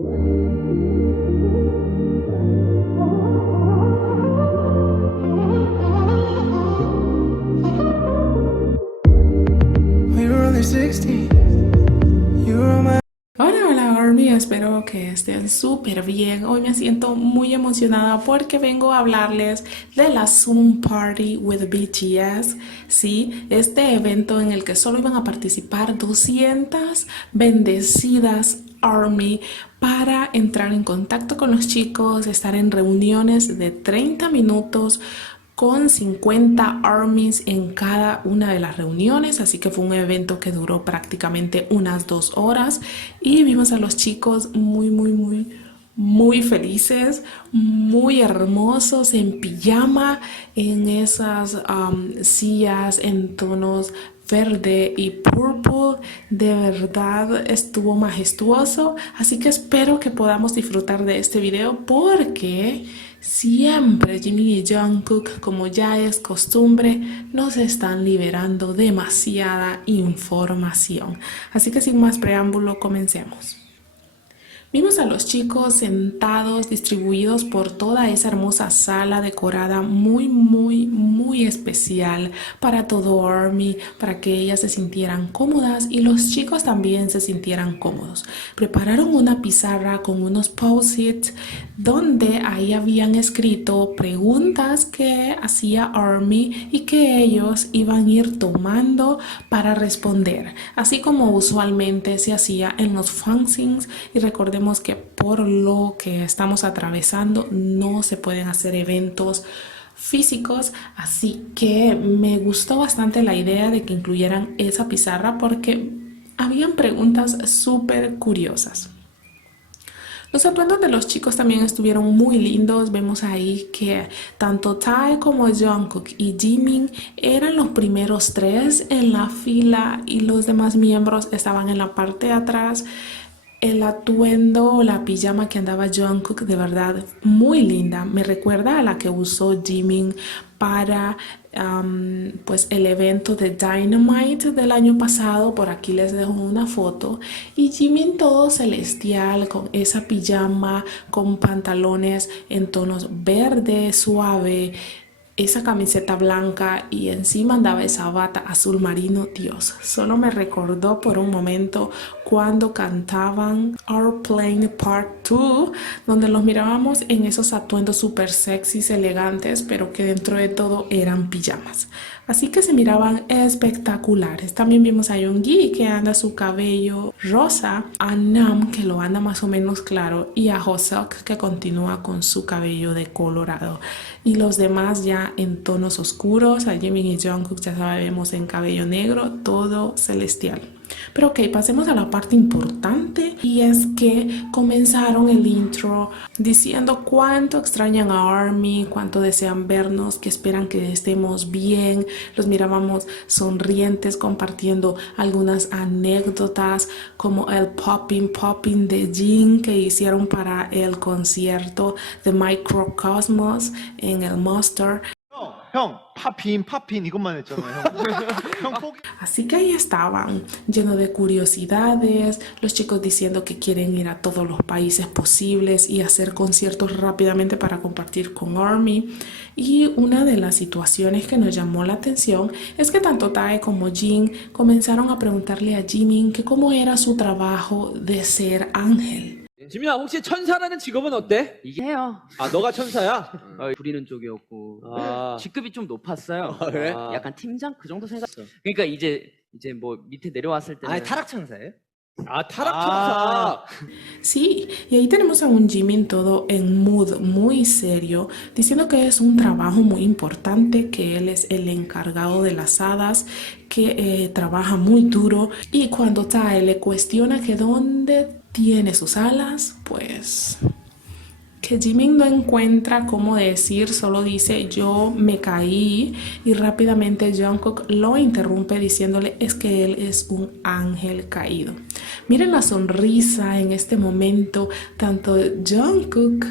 We were only 16. You were my. Hola, hola Army, espero que estén súper bien. Hoy me siento muy emocionada porque vengo a hablarles de la Zoom Party with BTS. Sí, este evento en el que solo iban a participar 200 bendecidas Army para entrar en contacto con los chicos, estar en reuniones de 30 minutos con 50 armies en cada una de las reuniones, así que fue un evento que duró prácticamente unas 2 horas y vimos a los chicos muy felices, muy hermosos en pijama en esas sillas en tonos verde y purple. De verdad estuvo majestuoso, así que espero que podamos disfrutar de este video porque siempre Jimin y Jungkook, como ya es costumbre, nos están liberando demasiada información. Así que sin más preámbulo, comencemos. Vimos a los chicos sentados, distribuidos por toda esa hermosa sala decorada muy especial para todo ARMY, para que ellas se sintieran cómodas y los chicos también se sintieran cómodos. Prepararon una pizarra con unos post-its donde ahí habían escrito preguntas que hacía ARMY y que ellos iban a ir tomando para responder, así como usualmente se hacía en los fanzines. Y recordemos que por lo que estamos atravesando no se pueden hacer eventos físicos, así que me gustó bastante la idea de que incluyeran esa pizarra porque habían preguntas súper curiosas. Los atuendos de los chicos también estuvieron muy lindos. Vemos ahí que tanto Tae como Jungkook y Jimin eran los primeros 3 en la fila y los demás miembros estaban en la parte de atrás. El atuendo o la pijama que andaba Jungkook, de verdad muy linda, me recuerda a la que usó Jimin para pues el evento de Dynamite del año pasado. Por aquí les dejo una foto y Jimin todo celestial con esa pijama con pantalones en tonos verde suave, esa camiseta blanca y encima andaba esa bata azul marino. Dios, solo me recordó por un momento cuando cantaban Our Plane Part 2, donde los mirábamos en esos atuendos súper sexys, elegantes, pero que dentro de todo eran pijamas. Así que se miraban espectaculares. También vimos a Yoongi, que anda su cabello rosa, a Nam, que lo anda más o menos claro, y a Hoseok, que continúa con su cabello de colorado. Y los demás ya en tonos oscuros. A Jimin y Jungkook ya sabemos en cabello negro, todo celestial. Pero ok, pasemos a la parte importante, y es que comenzaron el intro diciendo cuánto extrañan a ARMY, cuánto desean vernos, que esperan que estemos bien. Los mirábamos sonrientes compartiendo algunas anécdotas como el popping de Jin que hicieron para el concierto de Microcosmos en el Monster. 형, 팝핀 이것만 했잖아요. 형 포기. Así que ahí estaban, lleno de curiosidades, los chicos diciendo que quieren ir a todos los países posibles y hacer conciertos rápidamente para compartir con ARMY. Y una de las situaciones que nos llamó la atención es que tanto Tae como Jin comenzaron a preguntarle a Jimin que cómo era su trabajo de ser ángel. 지민아 혹시 천사라는 직업은 어때? 이게 해요. 아 너가 천사야? 부리는 쪽이었고 아, 직급이 좀 높았어요. 그래? 약간 팀장 그 정도 생각했어. 그러니까 이제 뭐 밑에 내려왔을 때는 아니 타락 천사예요? 아 타락 천사. Sí, y ahí tenemos a un Jimin todo en mood muy serio, diciendo que es un trabajo muy importante, que él es el encargado de las hadas, que trabaja muy duro. Y cuando Tae le cuestiona que dónde tiene sus alas, pues que Jimin no encuentra cómo decir, solo dice yo me caí, y rápidamente Jungkook lo interrumpe diciéndole es que él es un ángel caído. Miren la sonrisa en este momento, tanto Jungkook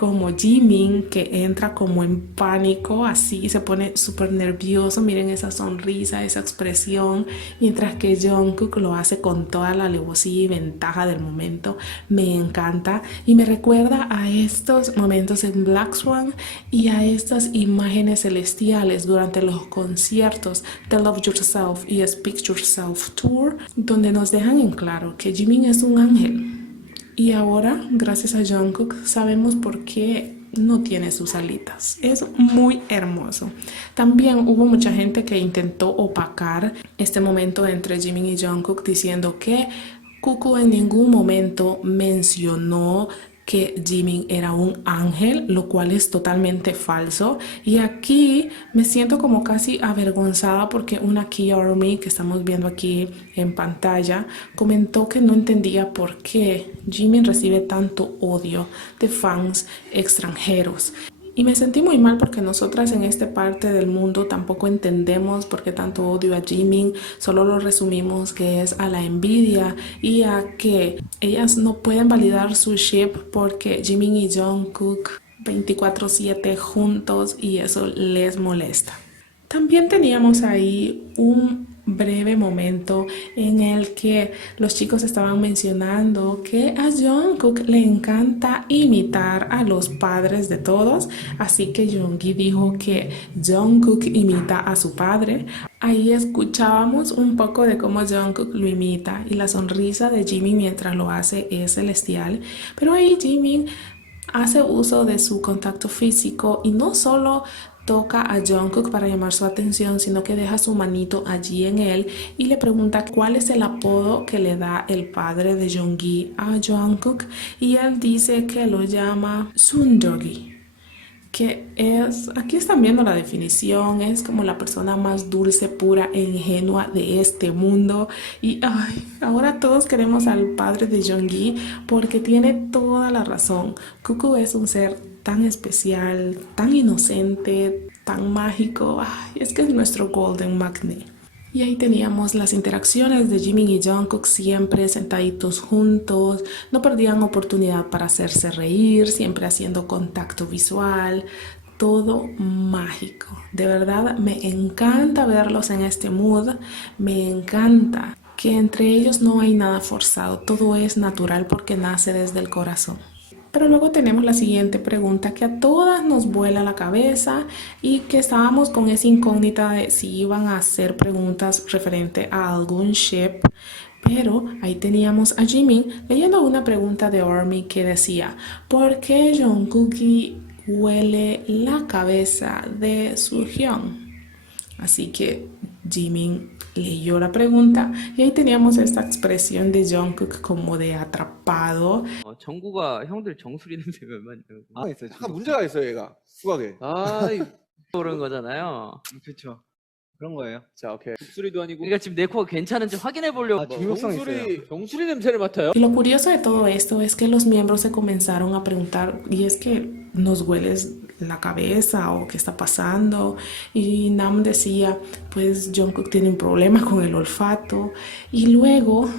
como Jimin, que entra como en pánico, así se pone súper nervioso. Miren esa sonrisa, esa expresión, mientras que Jungkook lo hace con toda la alevosía y ventaja del momento. Me encanta y me recuerda a estos momentos en Black Swan y a estas imágenes celestiales durante los conciertos de Love Yourself y Speak Yourself Tour, donde nos dejan en claro que Jimin es un ángel. Y ahora, gracias a Jungkook, sabemos por qué no tiene sus alitas. Es muy hermoso. También hubo mucha gente que intentó opacar este momento entre Jimin y Jungkook diciendo que Cuckoo en ningún momento mencionó que Jimin era un ángel, lo cual es totalmente falso. Y aquí me siento como casi avergonzada porque una Key Army que estamos viendo aquí en pantalla comentó que no entendía por qué Jimin recibe tanto odio de fans extranjeros. Y me sentí muy mal porque nosotras en esta parte del mundo tampoco entendemos por qué tanto odio a Jimin. Solo lo resumimos que es a la envidia y a que ellas no pueden validar su ship porque Jimin y Jungkook 24/7 juntos y eso les molesta. También teníamos ahí un breve momento en el que los chicos estaban mencionando que a Jungkook le encanta imitar a los padres de todos, así que Yoongi dijo que Jungkook imita a su padre. Ahí escuchábamos un poco de cómo Jungkook lo imita y la sonrisa de Jimin mientras lo hace es celestial, pero ahí Jimin hace uso de su contacto físico y no solo toca a Jungkook para llamar su atención, sino que deja su manito allí en él y le pregunta cuál es el apodo que le da el padre de Yoongi a Jungkook y él dice que lo llama Sundogi, que es, aquí están viendo la definición, es como la persona más dulce, pura e ingenua de este mundo. Y ay, ahora todos queremos al padre de Yoongi porque tiene toda la razón. Cuckoo es un ser tan especial, tan inocente, tan mágico. Ay, es que es nuestro Golden Magnet. Y ahí teníamos las interacciones de Jimin y Jungkook siempre sentaditos juntos, no perdían oportunidad para hacerse reír, siempre haciendo contacto visual, todo mágico. De verdad me encanta verlos en este mood, me encanta que entre ellos no hay nada forzado, todo es natural porque nace desde el corazón. Pero luego tenemos la siguiente pregunta que a todas nos vuela la cabeza y que estábamos con esa incógnita de si iban a hacer preguntas referente a algún ship. Pero ahí teníamos a Jimin leyendo una pregunta de ARMY que decía: ¿por qué Jungkook huele la cabeza de Suhyun? Así que Jimin leyó la pregunta y ahí teníamos esta expresión de Jungkook como de atrapado. 정구가 형들 정수리 냄새가 얼마냐고. 아, 있어요. 약간 문제가 있어요, 얘가. 수학에. 아, 그런 거잖아요. 그렇죠. 그런 거예요. 자, 오케이. 목소리도 아니고. 그러니까 지금 내 코가 괜찮은지 확인해 보려고. 아, 중독성 있어요. 정수리 냄새를 맡아요? Y lo curioso de todo esto es que los miembros se comenzaron a preguntar, y es que nos hueles la cabeza o qué está pasando, y Nam decía, pues Jungkook tiene un problema con el olfato. Y luego,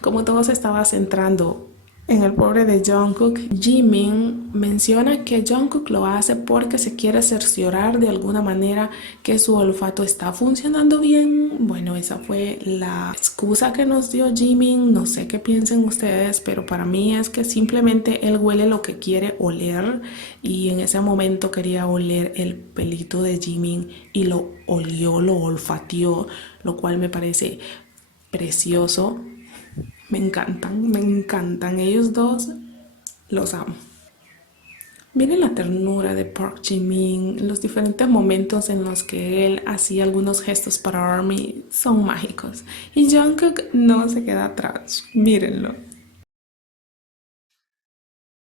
como todo se estaba centrando en el pobre de Jungkook, Jimin menciona que Jungkook lo hace porque se quiere cerciorar de alguna manera que su olfato está funcionando bien. Bueno, esa fue la excusa que nos dio Jimin. No sé qué piensen ustedes, pero para mí es que simplemente él huele lo que quiere oler y en ese momento quería oler el pelito de Jimin y lo olió, lo olfateó, lo cual me parece precioso. Me encantan. Ellos dos los amo. Miren la ternura de Park Jimin, los diferentes momentos en los que él hacía algunos gestos para ARMY son mágicos. Y Jungkook no se queda atrás. Mírenlo.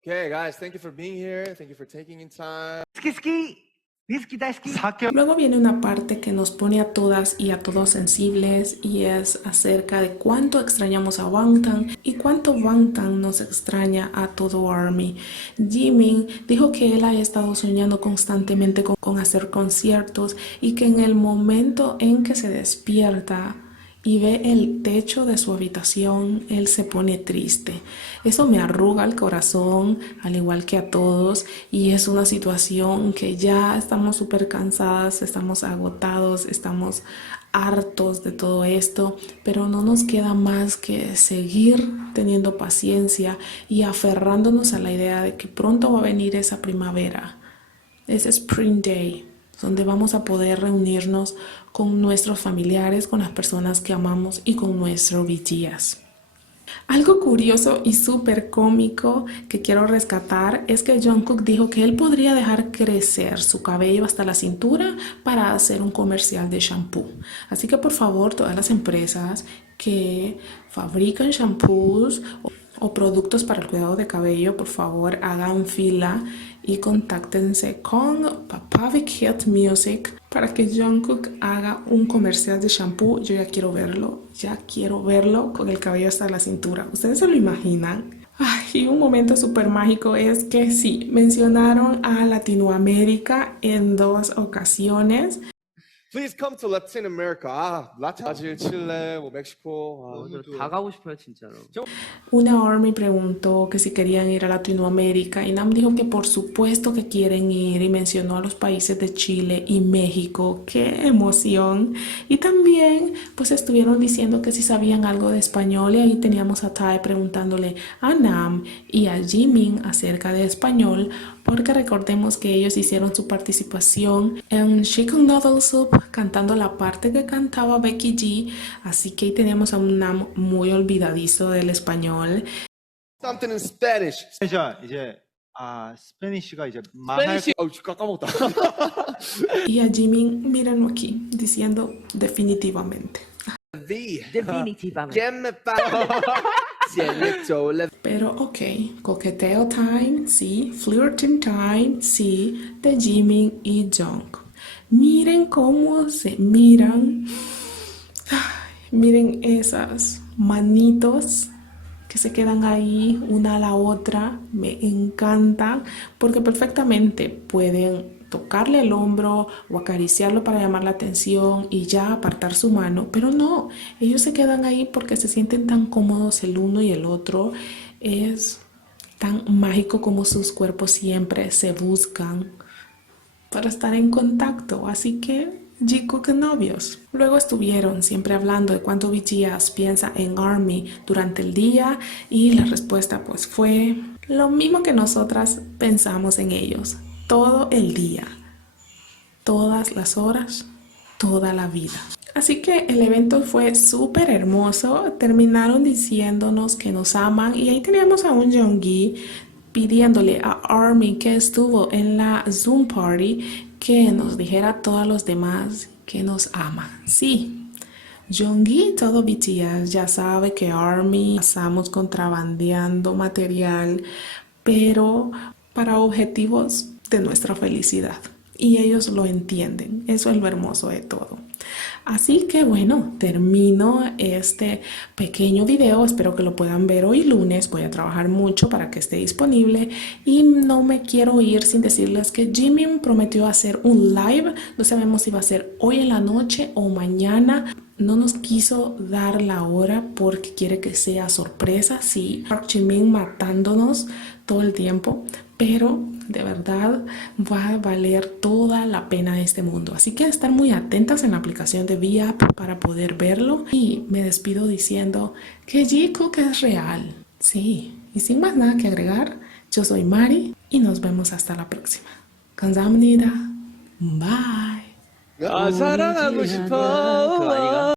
Okay, guys, thank you for being here. Thank you for taking in time. Luego viene una parte que nos pone a todas y a todos sensibles y es acerca de cuánto extrañamos a Bangtan y cuánto Bangtan nos extraña a todo ARMY. Jimin dijo que él ha estado soñando constantemente con hacer conciertos y que en el momento en que se despierta y ve el techo de su habitación, él se pone triste. Eso me arruga el corazón, al igual que a todos, y es una situación que ya estamos súper cansadas, estamos agotados, estamos hartos de todo esto, pero no nos queda más que seguir teniendo paciencia y aferrándonos a la idea de que pronto va a venir esa primavera, ese Spring Day, donde vamos a poder reunirnos con nuestros familiares, con las personas que amamos y con nuestros BTS. Algo curioso y súper cómico que quiero rescatar es que Jungkook dijo que él podría dejar crecer su cabello hasta la cintura para hacer un comercial de shampoo. Así que por favor, todas las empresas que fabrican shampoos o productos para el cuidado de cabello, por favor hagan fila y contáctense con Papavik Hit Music para que Jungkook haga un comercial de shampoo. Yo ya quiero verlo con el cabello hasta la cintura. ¿Ustedes se lo imaginan? Ay, y un momento súper mágico es que sí, mencionaron a Latinoamérica en 2 ocasiones. Please come to Latin America. 브라질, 칠레, 멕시코. 다 가고 싶어요, 진짜로. Una ARMY preguntó que si querían ir a Latinoamérica y Nam dijo que por supuesto que quieren ir y mencionó a los países de Chile y México. ¡Qué emoción! Y también pues estuvieron diciendo que si sabían algo de español y ahí teníamos a Tae preguntándole a Nam y a Jimin acerca de español, porque recordemos que ellos hicieron su participación en Chicken Noodle Soup cantando la parte que cantaba Becky G, así que ahí tenemos a un Nam muy olvidadizo del español. Something in Spanish. 이제 스페니쉬가 이제 말할 스페니쉬. 까먹었다. Y a Jimin, mírenlo aquí, diciendo definitivamente. Definitivamente. Pero ok, coqueteo time, sí, flirting time, sí, de Jimin y Jungkook. Miren cómo se miran. Ay, miren esas manitos que se quedan ahí una a la otra. Me encanta porque perfectamente pueden tocarle el hombro o acariciarlo para llamar la atención y ya apartar su mano, pero no, ellos se quedan ahí porque se sienten tan cómodos el uno y el otro. Es tan mágico como sus cuerpos siempre se buscan para estar en contacto, así que Jungkook novios. Luego estuvieron siempre hablando de cuánto BTS piensa en ARMY durante el día y la respuesta pues fue lo mismo que nosotras pensamos en ellos. Todo el día, todas las horas, toda la vida. Así que el evento fue súper hermoso. Terminaron diciéndonos que nos aman y ahí teníamos a un Jeonggi pidiéndole a ARMY que estuvo en la Zoom party que nos dijera a todos los demás que nos ama. Sí, Jeonggi, todo BTS ya sabe que ARMY pasamos contrabandeando material, pero para objetivos de nuestra felicidad. Y ellos lo entienden. Eso es lo hermoso de todo. Así que bueno, termino este pequeño video. Espero que lo puedan ver hoy lunes. Voy a trabajar mucho para que esté disponible. Y no me quiero ir sin decirles que Jimin prometió hacer un live. No sabemos si va a ser hoy en la noche o mañana. No nos quiso dar la hora porque quiere que sea sorpresa. Sí, Park Jimin matándonos todo el tiempo. Pero de verdad va a valer toda la pena de este mundo. Así que estar muy atentas en la aplicación de V-App para poder verlo. Y me despido diciendo que Jungkook es real. Sí, y sin más nada que agregar, yo soy Mari y nos vemos hasta la próxima. 감사합니다. Bye. 사랑하고 싶어. 그 아이가